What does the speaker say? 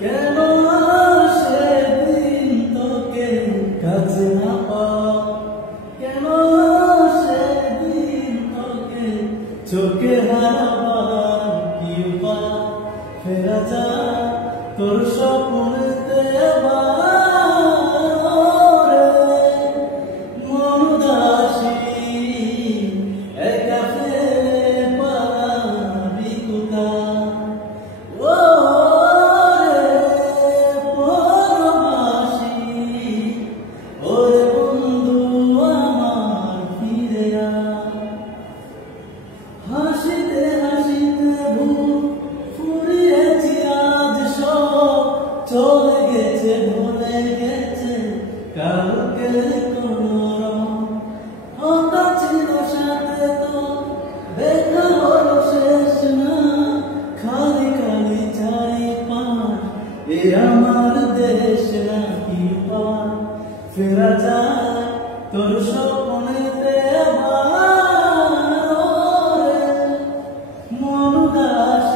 কেন সেদিন তোকে কাছে না পাও, কেন সেদিন তোকে চোখে হারাবার কি উপায়, ফেরা যায় তোর স্বপ্নেতে হাসিতে হাসিতে ফুরিয়েছি আজ সব, চলে গেছে ভুলে গেছে কালকে কোনো হঠাৎ ছিল সাথে তো দেখা হলো শেষ না, খালি খালি চাই পার এ আমার দেশ না কি পার, ফেরা যায় তোর স্বপ্নেতে মন উদাস